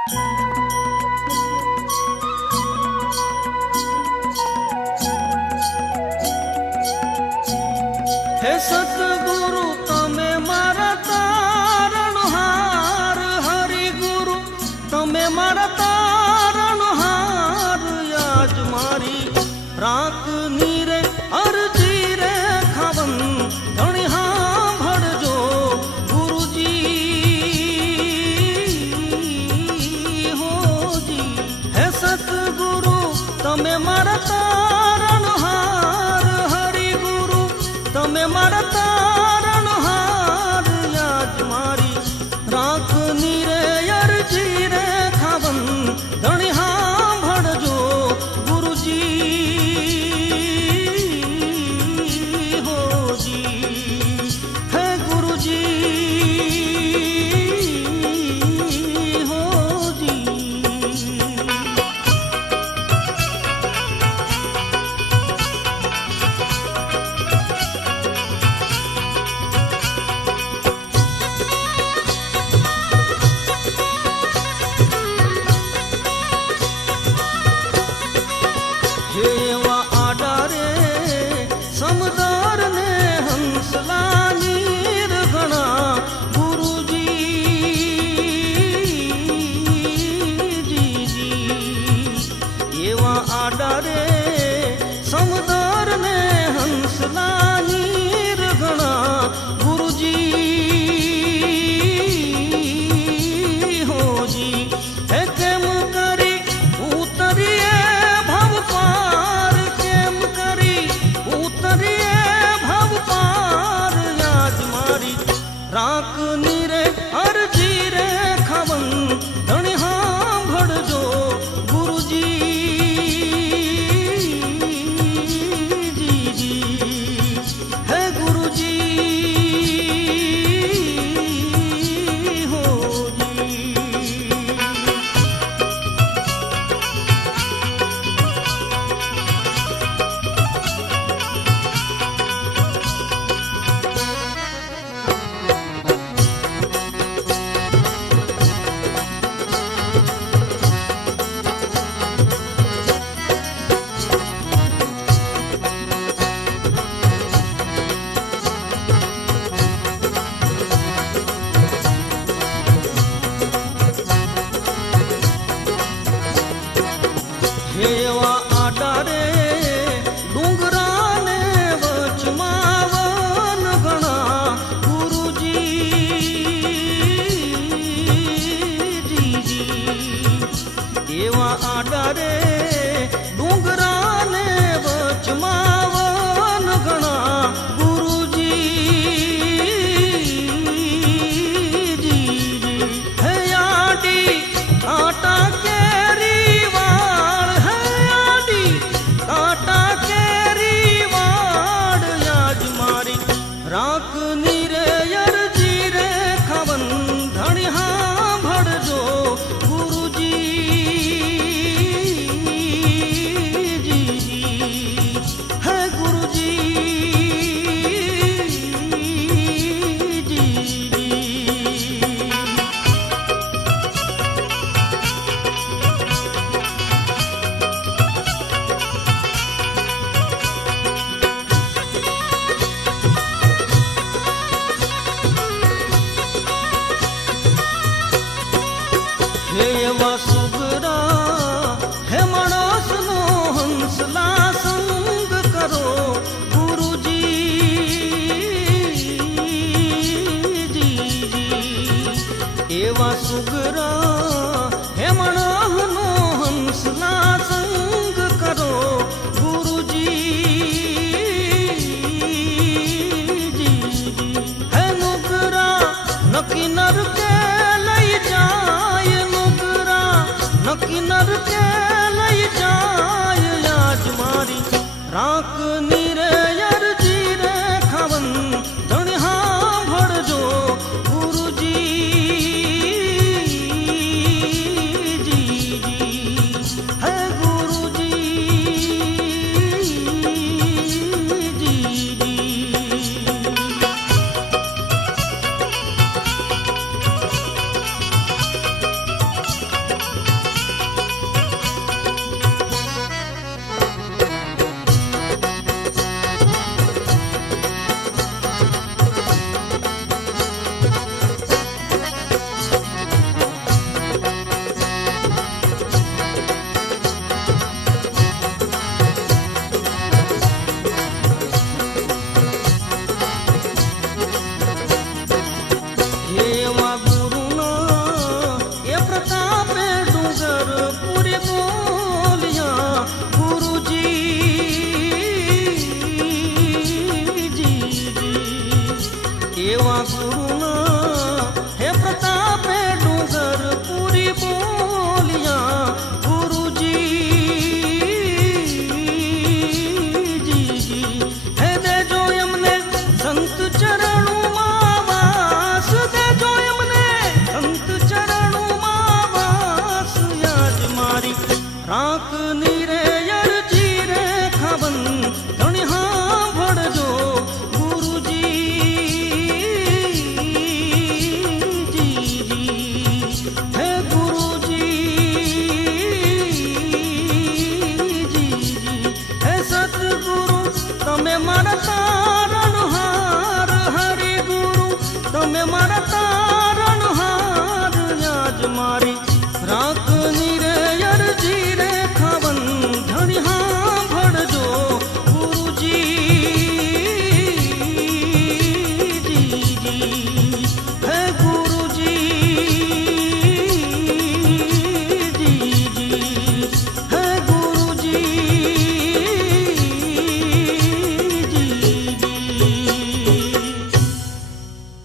हे सतगुरु तमे मारा तारणहार, हरि गुरु तमे मारा तारणहार। आज मारी राख नीरे अरजी रे खावन धणी सांभळजो गुरुजी हो जी। हे सतगुरु तमे मारा तारणहार, हरि गुरु तमे मारा तारणहार। आज मारी राख नीरे अरजी रे खावन धणी सांभळजो गुरुजी हो जी। हे गुरुजी हो जी। हेवा आडारे समदार ने हंसला नीर घणा गुरुजी जी जी। एवा आडारे समदार ने हंसला नीर घणा गुरुजी हो जी। हे केम करी उतरिए भव पार, केम करी उतरिए भव पार। आज मारी राख नीरे अरजी रे खावन धणी सांभळजो गुरुजी जी जी। हे गुरुजी हो जी। हेवा आडारे डूंगराने वचमावन घणा गुरुजी जी जी। एवा आडारे डूंगराने वचमावन घणा गुरुजी जी जी। हे आडी कांटा केरी वाळ, हे आडी कांटा केरी वाळ। आज मारी राख नीरे अरजी रे खावन धणी सांभळजो गुरुजी जी जी। हे गुरुजी जी जी। हेवा सुगरा हे माणसनो हंसला संग करो गुरुजी जी जी। एवा सुगरा